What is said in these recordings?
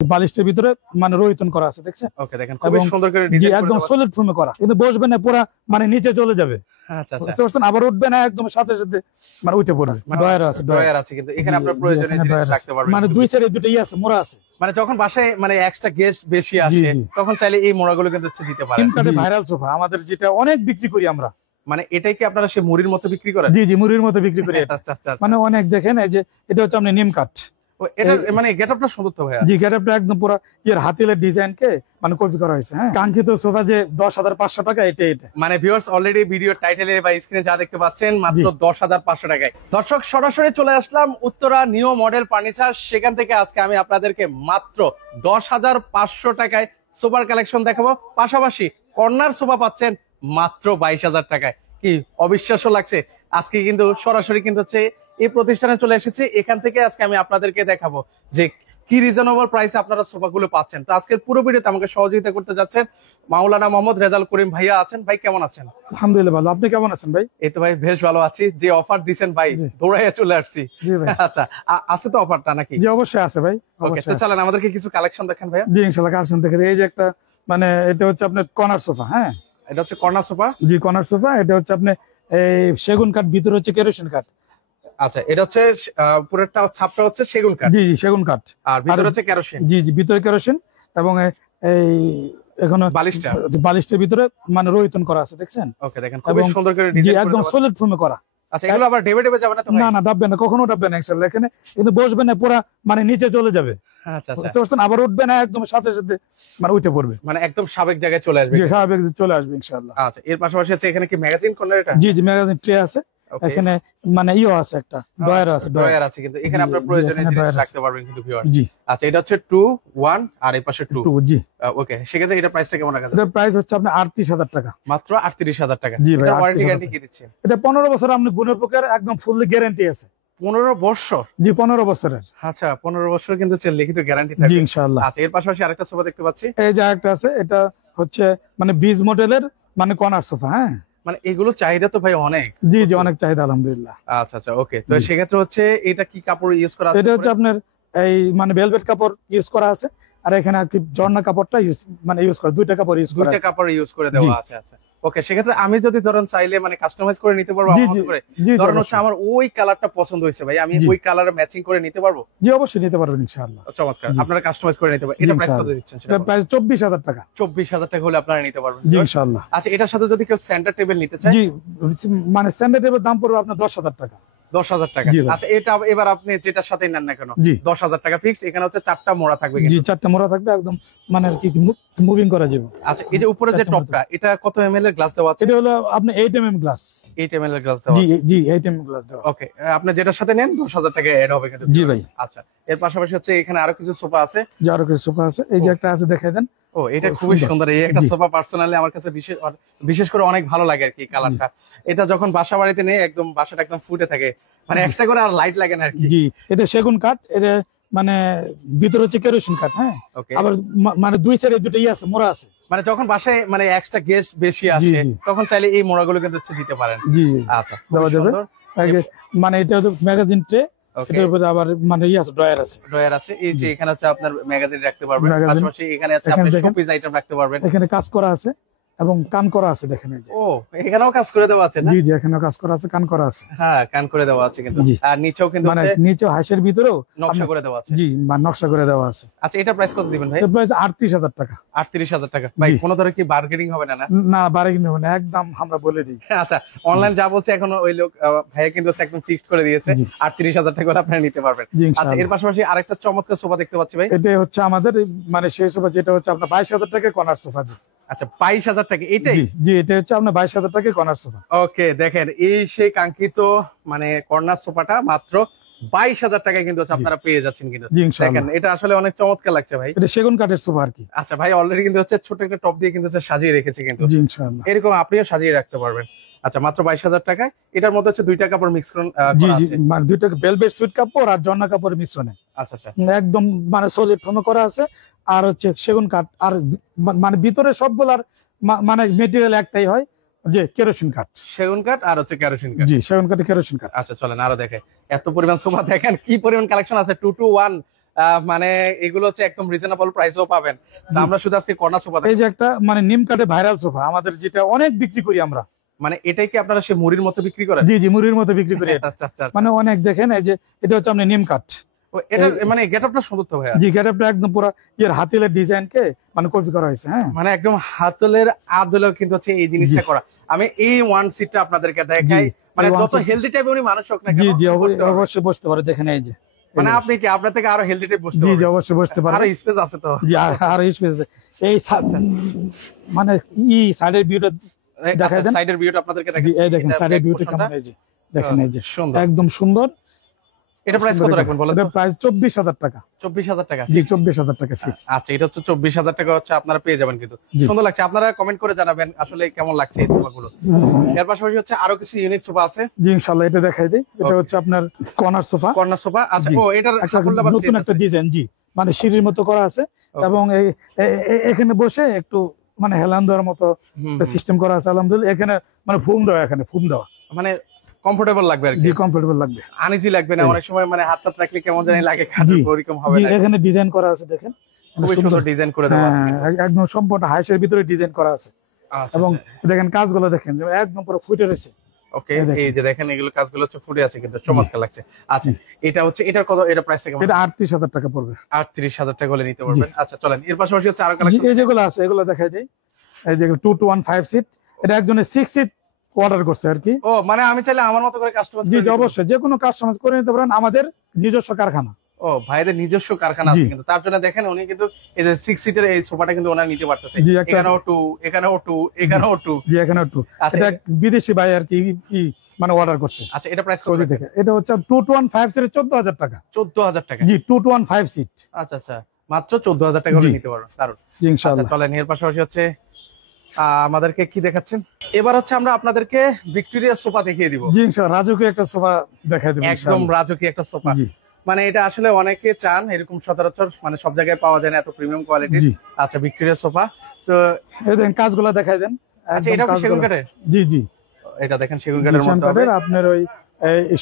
বালিশের ভিতরে মানে রোহিতন করা আছে, দেখছেন? ওকে, দেখেন খুব সুন্দর করে ডিজাইন করা আছে। একদম সলিড ফর্মে করা, কিন্তু বসবে না পুরো মানে নিচে চলে যাবে। আচ্ছা আচ্ছা, বুঝতে পারছেন? আবার উঠবে না, একদম সাথে সাথে মানে উঠে পড়বে। ডয়ার আছে, ডয়ার আছে, কিন্তু এখানে আপনার প্রয়োজনীয় জিনিস রাখতে পারবেন। মানে দুই সাইডে দুটোই আছে, মোড়া আছে। মানে যখন বাসায় মানে এক্সট্রা গেস্ট বেশি আসে তখন চাইলে এই মোড়াগুলো কিন্তু দিতে পারেন। তিন কাঠে ভাইরাল সোফা আমাদের, যেটা অনেক বিক্রি করি আমরা। মানে এটাই কি আপনারা সে মুড়ির মতো বিক্রি করেন? জি জি, মুড়ির মতো বিক্রি করি। আচ্ছা আচ্ছা, মানে অনেক দেখেন, এই যে এটা হচ্ছে আপনি নিম কাঠ। এটা মানে গেটআপটা সুন্দর তো ভাইয়া। জি, গেটআপটা একদম পুরো এর হাতিলের ডিজাইন কে মানে কপি করা হয়েছে। হ্যাঁ, কাঙ্ক্ষিত সোফা যে 10,500 টাকা, এটা। মানে ভিউয়ার্স অলরেডি ভিডিও টাইটেলে বা স্ক্রিনে যা দেখতে পাচ্ছেন মাত্র 10,500 টাকায়। দর্শক, সরাসরি চলে আসলাম উত্তরা নিউ মডেল ফার্নিচার। সেখান থেকে আজকে আমি আপনাদেরকে মাত্র 10,500 টাকায় সোফার কালেকশন দেখাবো। পাশাপাশি কর্নার সোফা পাচ্ছেন মাত্র 22,000 টাকায়। কি অবিশ্বাস্য লাগছে! আজকে কিন্তু সরাসরি কিন্তু হচ্ছে এই প্রতিষ্ঠানে চলে এসেছি। এখান থেকে আজকে আমি আপনাদেরকে দেখাবো যে কি রিজনেবল প্রাইসে আপনারা সোফাগুলো পাচ্ছেন। তো আজকের পুরো ভিডিওতে আমাকে সহযোগিতা করতে যাচ্ছেন মাওলানা মোহাম্মদ রেজাল করিম ভাইয়া আছেন। ভাই কেমন আছেন? আলহামদুলিল্লাহ ভালো, আপনি কেমন আছেন ভাই? এই তো ভাই বেশ ভালো আছি। যে অফার দিবেন ভাই দৌড়াইয়া চলে আসছি। আচ্ছা, আছে তো অফারটা নাকি? জি অবশ্যই আছে ভাই। ওকে, তো চলেন আমাদেরকে কিছু কালেকশন দেখান ভাইয়া। জি ইনশাআল্লাহ কালেকশন দেখেন। এই যে একটা মানে এটা হচ্ছে আপনার কর্নার সোফা। হ্যাঁ, এটা হচ্ছে কর্নার সোফা। জি কর্নার সোফা। এটা হচ্ছে আপনি এই সেগুন কাঠ, ভিতরে হচ্ছে কেরোসিন কাঠ। আচ্ছা, এটা হচ্ছে পুরোটা ছাপটা হচ্ছে সেগুন কাঠ। জি জি, সেগুন কাঠ, আর ভিতরে হচ্ছে কেরোসিন। জি জি, ভিতরে কেরোসিন। এবং এই এখানে বালিশটার ভিতরে মানে রোহিতন করা আছে, দেখছেন? ওকে, দেখেন খুব সুন্দর করে ডিজাইন করা আছে। একদম সলিড ফর্মে করা। আচ্ছা, এগুলো আবার ডেবে ডেবে যাবে না তো ভাই? না না, ডাববে না, কখনো ডাববে না ইনশাআল্লাহ। এখানে কিন্তু বসবে না, পুরো মানে নিচে চলে যাবে। আচ্ছা আচ্ছা, বুঝতে পারছেন? আবার উঠবে না, একদম সাথে সাথে মানে উঠে পড়বে। মানে একদম স্বাভাবিক জায়গায় চলে আসবে। জি, স্বাভাবিক চলে আসবে ইনশাআল্লাহ। আচ্ছা, এর পাশাপাশি আছে এখানে কি ম্যাগাজিন কর্নার? এটা জি জি, ম্যাগাজিন ট্রে আছে এখানে, মানে ইও আছে, একটা ডয়ার আছে। ডয়ার আছে, কিন্তু এখানে আপনার প্রয়োজনীয় জিনিস রাখতে পারবেন কিন্তু ভিউয়ার্স। জি আচ্ছা, এটা হচ্ছে 2 1 আর এই পাশে 2। জি ওকে, সেক্ষেত্রে এটা প্রাইসটা কেমন রাখা যাবে? এটা প্রাইস হচ্ছে আপনার 38,000 টাকা। মাত্র 38,000 টাকা। জি ভাই, এটা ওয়ারেন্টি গ্যারান্টি কি দিচ্ছেন? এটা 15 বছর আপনি গুণের প্রকার একদম ফুললি গ্যারান্টি আছে। 15 বছর? জি 15 বছরের। আচ্ছা, 15 বছর কিন্তু লিখিত গ্যারান্টি থাকবে। জি ইনশাআল্লাহ। আচ্ছা, এর পাশাপাশি আরেকটা সোফা দেখতে পাচ্ছি। এই যে আরেকটা আছে, এটা হচ্ছে মানে বিজ মডেলের মানে কর্নার সোফা। হ্যাঁ, মানে এগুলো চাহিদা তো ভাই অনেক। জি জি, অনেক চাহিদা আলহামদুলিল্লাহ। আচ্ছা আচ্ছা, ওকে। তো সেক্ষেত্রে হচ্ছে এটা কি কাপড় ইউজ করা আছে? এটা হচ্ছে আপনার এই মানে ভেলভেট কাপড় ইউজ করা আছে, আর এখানে আর কি জর্না কাপড়টা ইউজ করা, দুইটা কাপড় ইউজ করা, দুইটা কাপড় ইউজ করে দেওয়া আছে। আচ্ছা, ওকে। সেক্ষেত্রে আমি যদি ধরুন চাইলে মানে কাস্টমাইজ করে নিতে পারবো আমার মতো করে। ধরুন হচ্ছে আমার ওই কালারটা পছন্দ হয়েছে ভাই, আমি ওই কালারে ম্যাচিং করে নিতে পারবো? জি অবশ্যই নিতে পারবেন ইনশাআল্লাহ। চমৎকার, আপনারা কাস্টমাইজ করে নিতে পারবেন। এটা প্রাইস কত দিচ্ছেন? এটা প্রাইস 24,000 টাকা। 24,000 টাকা হলে আপনারা নিতে পারবেন জি ইনশাআল্লাহ। আচ্ছা, এটার সাথে যদি কেউ সেন্টার টেবিল নিতে চায়? জি, মানে স্ট্যান্ডার্ড টেবিল দাম পড়বে আপনার 10,000 টাকা। 10,000 টাকা। আচ্ছা, এটা এবার আপনি যেটার সাথে নেন না কেন 10,000 টাকা ফিক্সড। এখানে হচ্ছে 4টা মোড়া থাকবে। জি, 4টা মোড়া থাকবে, একদম মানে কি মুভিং করা যাবে। আচ্ছা, এই যে উপরে যে টপটা, এটা কত এমএল এর গ্লাস দেওয়া আছে? এটা হলো আপনি 8 mm গ্লাস। 8 এমএল এর গ্লাস দেওয়া আছে। জি জি, 8 mm গ্লাস দেওয়া। ওকে, আপনি যেটার সাথে নেন 10,000 টাকা এড হবে কিন্তু। জি ভাই। আচ্ছা, এর পাশাপাশি হচ্ছে এখানে আরো কিছু সোফা আছে। যে আরো কিছু সোফা আছে, এই যে একটা আছে, দেখাই দেন। ও, এটা খুবই সুন্দর। এই একটা সোফা পার্সোনালি আমার কাছে বিশেষ করে অনেক ভালো লাগে আর কি কালারটা। এটা যখন বাসা বাড়িতে নেই একদম বাসাটা একদম ফুটে থাকে, মানে এক্সট্রা করে আর লাইট লাগে না আর কি। জি, এটা সেগুন কাঠ, এটা মানে ভিতরে হচ্ছে কেরোসিন কাঠ। হ্যাঁ, আবার মানে দুই সাইডে দুটোই আছে, মোড়া আছে। মানে যখন বাসায় মানে এক্সট্রা গেস্ট বেশি আসে তখন চাইলে এই মোড়াগুলো কিন্তু দিতে পারেন। জি আচ্ছা, দেওয়া যাবে। মানে এটা হচ্ছে ম্যাগাজিন ট্রে, এটার উপরে আবার মানে আছে, ড্রয়ার আছে। ড্রয়ার আছে, এই যে এখানে হচ্ছে আপনার ম্যাগাজিন রাখতে পারবেন। পাশাপাশি এখানে আছে আপনি শোপিস আইটেম রাখতে পারবেন। এখানে কাজ করা আছে এবং কান করা আছে, দেখেন এই যে। ও, এখানেও কাজ করে দেওয়া আছে না? জি জি, এখানেও কাজ করা আছে, কান করা আছে। হ্যাঁ, কান করে দেওয়া আছে কিন্তু। আর নিচেও কিন্তু মানে নিচেও হাঁসের ভিতরেও নকশা করে দেওয়া আছে। জি, মানে নকশা করে দেওয়া আছে। আচ্ছা, এটা প্রাইস কত দিবেন ভাই? এটা প্রাইস 38,000 টাকা। 38,000 টাকা। ভাই কোনো ধরনের কি বার্গেনিং হবে না? না, বার্গেনিং হবে না, একদম আমরা বলে দিই। আচ্ছা, অনলাইন যা বলছে এখন ওই লোক ভাইয়া কিন্তু একদম ফিক্সড করে দিয়েছে 38,000 টাকা করে আপনারা নিতে পারবেন। আচ্ছা, এর পাশাপাশি আরেকটা চমৎকার সোফা দেখতে পাচ্ছি ভাই। এটা হচ্ছে আমাদের মানে সেই সোফা, যেটা হচ্ছে আপনার 22,000 টাকা কর্নার সোফা। আচ্ছা, 22,000 টাকা এটাই? জি, এটা হচ্ছে আপনার 22,000 টাকা কর্নার সোফা। ওকে, দেখেন এই সেই কাঙ্ক্ষিত মানে কর্নার সোফাটা মাত্র 22,000 টাকায় কিন্তু আপনারা পেয়ে যাচ্ছেন কিন্তু। দেখেন এটা আসলে অনেক চমৎকার লাগছে ভাই। এটা সেগুন কাঠের সোফা আর কি। আচ্ছা ভাই, অলরেডি কিন্তু হচ্ছে ছোট একটা টপ দিয়ে কিন্তু সাজিয়ে রেখেছে কিন্তু। জি ইনশাআল্লাহ, এরকম আপনিও সাজিয়ে রাখতে পারবেন। আচ্ছা, মাত্র 22,000 টাকায় এটার মধ্যে হচ্ছে দুইটা কাপড় মিক্স করা আছে। জি জি, মানে দুইটা ভেলভেট সুইট কাপড় আর জর্না কাপড়ের মিশ্রণে। আচ্ছা আচ্ছা, একদম মানে সলিড ফর্মে করা আছে। আর হচ্ছে সেগুন কাঠ, আর মানে ভিতরে সবগুলার মানে মেটেরিয়াল একটাই হয়, যে কেরোসিন কাঠ। সেগুন কাঠ আর হচ্ছে কেরোসিন কাঠ। জি, সেগুন কাঠ, কেরোসিন কাঠ। আচ্ছা, চলেন আরো দেখে। এত পরিমাণ সোফা দেখেন, কি পরিমাণ কালেকশন আছে। 2 to 1 মানে এগুলো হচ্ছে একদম রিজনেবল প্রাইসেও পাবেন। তো আমরা শুধু আজকে কর্নার সোফা এই যে একটা মানে নিম কাঠে ভাইরাল সোফা আমাদের, যেটা অনেক বিক্রি করি আমরা। মানে এটাই কি আপনারা সে মুড়ির মতো বিক্রি করেন? জি জি, মুড়ির মতো বিক্রি করি এটা। আচ্ছা আচ্ছা আচ্ছা। মানে অনেক দেখেন, এই যে এটা হচ্ছে আপনি নিম কাঠ। এটা মানে গেটআপটা সুন্দর তো ভাইয়া। জি, গেটআপটা একদম পুরো হাতিলের ডিজাইন কে মানে কপি করা হয়েছে। হ্যাঁ, মানে একদম হাতলের আদলেও কিন্তু হচ্ছে এই জিনিসটা করা। আমি এই ওয়ান সিটটা আপনাদেরকে দেখাই, মানে যত হেলদি টাইপ উনি মানুষ হোক না কেন, জি জি, অবশ্যই বসতে পারে। দেখেন এই যে, মানে আপনি কি আপনার থেকে আরো হেলদি টাইপ বসতে জি পারবেন? জি, অবশ্যই বসতে পারে। আরো স্পেস আছে তো? জি, আর স্পেস এই মানে সাইডের ভিউটা দেখাই দেন। সাইডের ভিউটা আপনাদেরকে জি, দেখাচ্ছি। এই দেখেন সাইডের ভিউটা কেমন। এই যে দেখেন, এই যে সুন্দর, একদম সুন্দর। এটা প্রাইস কত রাখবেন বলেন? এটা প্রাইস 24,000 টাকা। 24,000 টাকা? জি, 24,000 টাকা ফিক্স। আচ্ছা, এটা হচ্ছে 24,000 টাকা হচ্ছে আপনারা পেয়ে যাবেন কিন্তু। সুন্দর লাগছে, আপনারা কমেন্ট করে জানাবেন আসলে কেমন লাগছে এই সোফাগুলো। এর পাশাপাশি হচ্ছে আরো কিছু ইউনিক সোফা আছে। জি, ইনশাআল্লাহ এটা দেখাই দেই। এটা হচ্ছে আপনার কর্নার সোফা। Corner sofa. আচ্ছা, ও এটার নতুন একটা ডিজাইন। জি, মানে সিঁড়ির মতো করা আছে এবং এখানে বসে একটু মানে হেলান দেওয়ার মতো সিস্টেম করা আছে। আলহামদুলিল্লাহ এখানে মানে ফুম দেওয়া, এখানে ফুম দেওয়া, মানে কমফোর্টেবল লাগবে আর কি। জি, কমফোর্টেবল লাগবে, আনইজি লাগবে না। অনেক সময় মানে হাত রাখলে কেমন জানি লাগে, খাটের ওরকম হবে না। এখানে ডিজাইন করা আছে দেখেন, খুব সুন্দর ডিজাইন করে দেওয়া আছে। একদম সম্পূর্ণ হাইসের ভিতরে ডিজাইন করা আছে। আচ্ছা, এবং দেখেন কাজগুলো দেখেন একদম পুরো ফুটে রয়েছে। ওকে, এই যে দেখেন এগুলো কাজগুলো হচ্ছে ফুটে আছে কিন্তু চমৎকার লাগছে। আচ্ছা, এটা হচ্ছে এটার কত, এটা প্রাইসটা কেমন? এটা 38,000 টাকা পড়বে। 38,000 টাকা হলে নিতে পারবেন। আচ্ছা চলেন, এর পাশাপাশি হচ্ছে আরো কালেকশন। এই যেগুলো আছে এগুলো দেখাই দেই। এই যে 2 to 1 5 সিট, এটা একজনের 6 সিট অর্ডার করছে আর কি। ও মানে আমি চাইলে আমার মতো করে কাস্টমাইজ জি জি, অবশ্যই যে কোনো কাস্টমাইজ করে নিতে পারেন, আমাদের নিজস্ব কারখানা। ও ভাইদের নিজস্ব কারখানা আছে কিন্তু, তার জন্য দেখেন উনি কিন্তু এই যে 6 সিটের এই সোফাটা কিন্তু ওনারা নিতে পারতেছে। এখানেও 2, এখানেও 2, এখানেও 2। জি, এখানেও 2। এটা বিদেশি ভাই আর কি মানে অর্ডার করছে। আচ্ছা, এটা প্রাইস সৌদি থেকে। এটা হচ্ছে 2 to 1 5 সিট 14,000 টাকা। 14,000 টাকা? জি, 2 to 1 5 সিট। আচ্ছা আচ্ছা, মাত্র 14,000 টাকা হলে নিতে পারবেন। দারুন। জি, ইনশাআল্লাহ। আচ্ছা চলেন, এর পাশাপাশি হচ্ছে আমাদেরকে কি দেখাচ্ছেন? এবার হচ্ছে আমরা আপনাদেরকে ভিক্টোরিয়া সোফা দেখিয়ে দিব। জি, ইনশাআল্লাহ রাজকীয় একটা সোফা দেখাই দেব। একদম রাজকীয় একটা সোফা। জি, মানে এটা আসলে অনেকে চান, এরকম সচরাচর মানে সব জায়গায় পাওয়া যায় না এত প্রিমিয়াম কোয়ালিটির। আচ্ছা, ভিক্টোরিয়া সোফা। তো এই দেখেন কাজগুলো দেখাই দেন। আচ্ছা, এটা কি সেগুন কাঠের? জি জি, এটা দেখেন সেগুন কাঠের মধ্যে হবে। আপনার ওই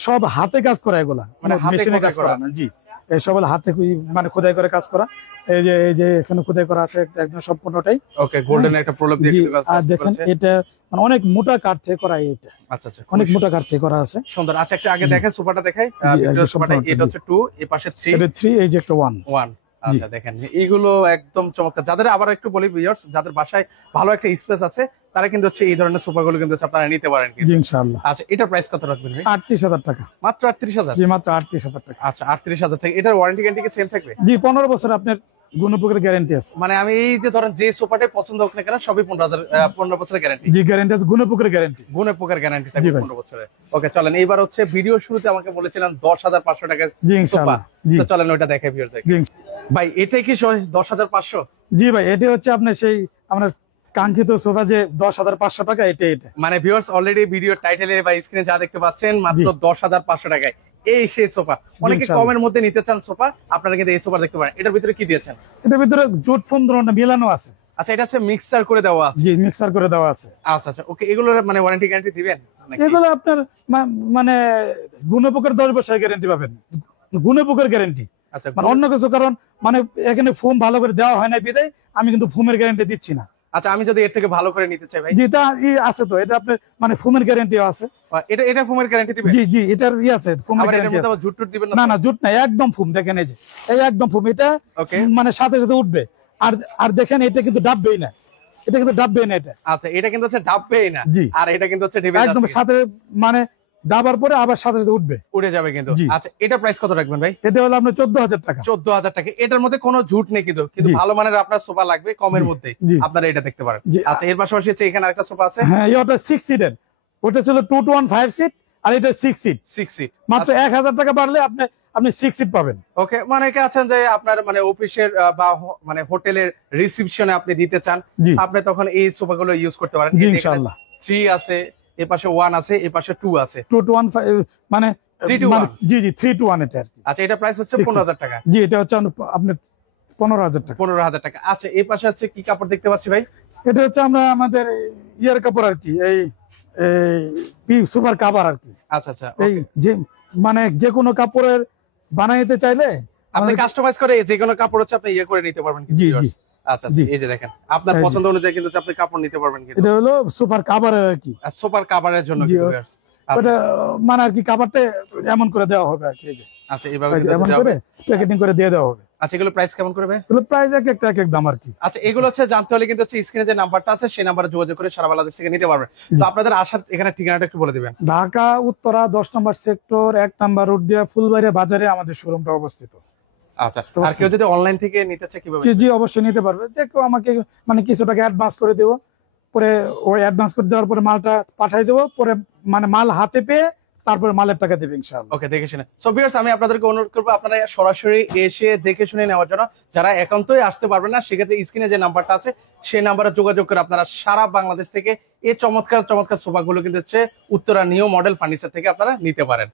সব হাতে কাজ করা, এগুলা মানে মেশিনে কাজ করা না। জি, এই সব হাতে মানে খোদাই করে কাজ করা। এই যে এখানে খোদাই করা আছে একদম সম্পূর্ণটাই। ওকে, গোল্ডেন একটা প্রলেপ দিয়ে কাজ আর দেখেন এটা মানে অনেক মোটা কাঠ থেকে করা। এটা আচ্ছা আচ্ছা, অনেক মোটা কাঠ থেকে করা আছে। সুন্দর। আচ্ছা, একটা আগে দেখেন সোফাটা দেখাই। ভিক্টোরিয়া সোফাটা এটা হচ্ছে 2, এই পাশে 3। এটা 3, এই যে একটা 1। আচ্ছা দেখেন এইগুলো একদম চমৎকার। যাদের আবার একটু বলি ভিউয়ার্স, যাদের বাসায় ভালো একটা স্পেস আছে তারা কিন্তু হচ্ছে এই ধরনের সোফাগুলো কিন্তু আপনারা নিতে পারেন কিন্তু। জি, ইনশাআল্লাহ। আচ্ছা, এটার প্রাইস কত রাখবেন ভাই? 38,000 টাকা। মাত্র 38,000? জি, মাত্র 38,000 টাকা। আচ্ছা, 38,000 টাকা। এটার ওয়ারেন্টি গ্যারান্টি কি সেম থাকবে? জি, 15 বছর আপনার গুণপোকের গ্যারান্টি আছে। মানে আমি এই যে ধরেন যে সোফাটাই পছন্দ হোক না কেন সবই 15 বছরের গ্যারান্টি? জি, গ্যারান্টি আছে, গুণপোকের গ্যারান্টি। গুণপোকের গ্যারান্টি থাকবে 15 বছরের। ওকে চলেন, এইবার হচ্ছে ভিডিও শুরুতে আমাকে বলেছিলেন 10,500 টাকা সোফা। তো চলেন ওটা দেখাই ভিউয়ার্স। ভাই এটাই কি 10,500? জি ভাই, এটা হচ্ছে আপনার সেই আপনার কাঙ্ক্ষিত সোফা যে 10,500 টাকা। এটা মানে ভিউয়ার্স অলরেডি ভিডিও টাইটেলে বা স্ক্রিনে যা দেখতে পাচ্ছেন মাত্র 10,500 টাকায় এই সেই সোফা। অনেকে কমের মধ্যে নিতে চান সোফা, আপনারা কিন্তু এই সোফা দেখতে পারেন। এটার ভিতরে কি দিয়েছেন? এটার ভিতরে জুট ফোম মিলানো আছে। আচ্ছা, এটা হচ্ছে মিক্সার করে দেওয়া আছে? জি, মিক্সার করে দেওয়া আছে। আচ্ছা আচ্ছা, ওকে। এগুলোর মানে ওয়ারেন্টি গ্যারান্টি দিবেন? এগুলো আপনার মানে গুণপোকের 10 বছরের গ্যারান্টি পাবেন, গুণপোকের গ্যারান্টি। আচ্ছা, মানে অন্য কিছু কারণ মানে এখানে ফোম ভালো করে দেওয়া হয় না বিদায় আমি কিন্তু ফোমের গ্যারান্টি দিচ্ছি না। আচ্ছা, আমি যদি এর থেকে ভালো করে নিতে চাই ভাই? জি, তা আছে তো, এটা আপনার মানে ফোমের গ্যারান্টিও আছে। এটা ফোমের গ্যারান্টি দিবেন? জি জি, এটার আছে ফোমের গ্যারান্টি আছে। জুট টুট দিবেন না? না না, জুট নাই, একদম ফোম। দেখেন এই যে এই একদম ফোম। এটা মানে সাথে সাথে উঠবে। আর দেখেন এটা কিন্তু ডাববেই না, এটা কিন্তু ডাববেই না এটা। আচ্ছা, এটা কিন্তু হচ্ছে ডাববেই না, আর এটা কিন্তু হচ্ছে একদম সাথে মানে দাবার পরে আবার সাথে সাথে উঠে যাবে কিন্তু। আচ্ছা, এটা প্রাইস কত রাখবেন ভাই? এটা হলো আপনার 14,000 টাকা। 14,000 টাকা। এটার মধ্যে কোনো ঝুট নেই কিন্তু ভালো মানের আপনার সোফা লাগবে কমের মধ্যে, আপনারা এটা দেখতে পারেন। আচ্ছা, এর পাশাপাশি হচ্ছে এখানে আরেকটা সোফা আছে। হ্যাঁ, এটা 6 সিটের। ওটা ছিল 2 to 1 5 সিট, আর এটা 6 সিট। মাত্র 1,000 টাকা বাড়লে আপনি 6 সিট পাবেন। ওকে, মানে কে আছেন যে আপনার মানে অফিসের বা মানে হোটেলের রিসেপশনে আপনি দিতে চান, আপনি তখন এই সোফাগুলো ইউজ করতে পারেন। ইনশাআল্লাহ। 3 আছে, এই পাশে 1 আছে, এই পাশে 2 আছে। 2 to 1 মানে 3 to 1? জি জি, 3 to 1 এটা আর কি। আচ্ছা, এটা প্রাইস হচ্ছে 15,000 টাকা? জি, এটা হচ্ছে আপনার 15,000 টাকা। 15,000 টাকা। আচ্ছা, এই পাশে হচ্ছে কি কাপড় দেখতে পাচ্ছি ভাই? এটা হচ্ছে আমরা আমাদের ইয়ার কাপড় আর কি, এই সুপার কাভার আর কি। আচ্ছা আচ্ছা, এই যে মানে যে কোনো কাপড়ের বানাইতে চাইলে আপনি কাস্টমাইজ করে যে কোনো কাপড় হচ্ছে আপনি ইয়ে করে নিতে পারবেন কিন্তু জি, viewers। জি। আচ্ছা জি। এই যে দেখেন আপনার এই যে। পছন্দ অনুযায়ী কিন্তু আপনি কাপড় নিতে পারবেন কিন্তু এটা হলো সুপার কাভারের আর কি। সুপার কাভারের জন্য জি, কিন্তু viewers। আচ্ছা ওটা মানে আর কি কাভারটা এমন করে দেওয়া হবে আর কি। এই যে আচ্ছা এইভাবে এই যে কিন্তু এমন দেওয়া করে হবে। প্যাকেটিং করে দিয়ে দেওয়া হবে। আচ্ছা এগুলো প্রাইস কেমন করবে? এগুলো প্রাইস এক এক দাম আর কি। আচ্ছা এগুলো হচ্ছে জানতে হলে কিন্তু হচ্ছে স্ক্রিনে যে নাম্বারটা আছে সেই নাম্বারে যোগাযোগ করে সারা বাংলাদেশ থেকে নিতে পারবেন। তো আপনাদের আসার এখানে ঠিকানাটা একটু বলে দিবেন। ঢাকা উত্তরা 10 নম্বর সেক্টর 1 নম্বর রোড দিয়ে ফুলবাড়িয়া বাজারে আমাদের শোরুমটা অবস্থিত। আচ্ছা আর কেউ যদি অনলাইন থেকে নিতে চায় কিভাবে? জি জি অবশ্যই নিতে পারবে। যে কেউ আমাকে মানে কিছু টাকা অ্যাডভান্স করে দেবো, পরে ওই অ্যাডভান্স করে দেওয়ার পরে মালটা পাঠিয়ে দেবো, পরে মানে মাল হাতে পেয়ে তারপরে মালের টাকা দেবে ইনশাআল্লাহ। ওকে দেখে শুনে। সো ভিউয়ার্স আমি আপনাদেরকে অনুরোধ করবো আপনারা সরাসরি এসে দেখে শুনে নেওয়ার জন্য। যারা একান্তই আসতে পারবেন না সেক্ষেত্রে স্ক্রিনে যে নাম্বারটা আছে সেই নাম্বারে যোগাযোগ করে আপনারা সারা বাংলাদেশ থেকে এই চমৎকার চমৎকার সোফাগুলো কিন্তু হচ্ছে উত্তরা নিউ মডেল ফার্নিচার থেকে আপনারা নিতে পারেন।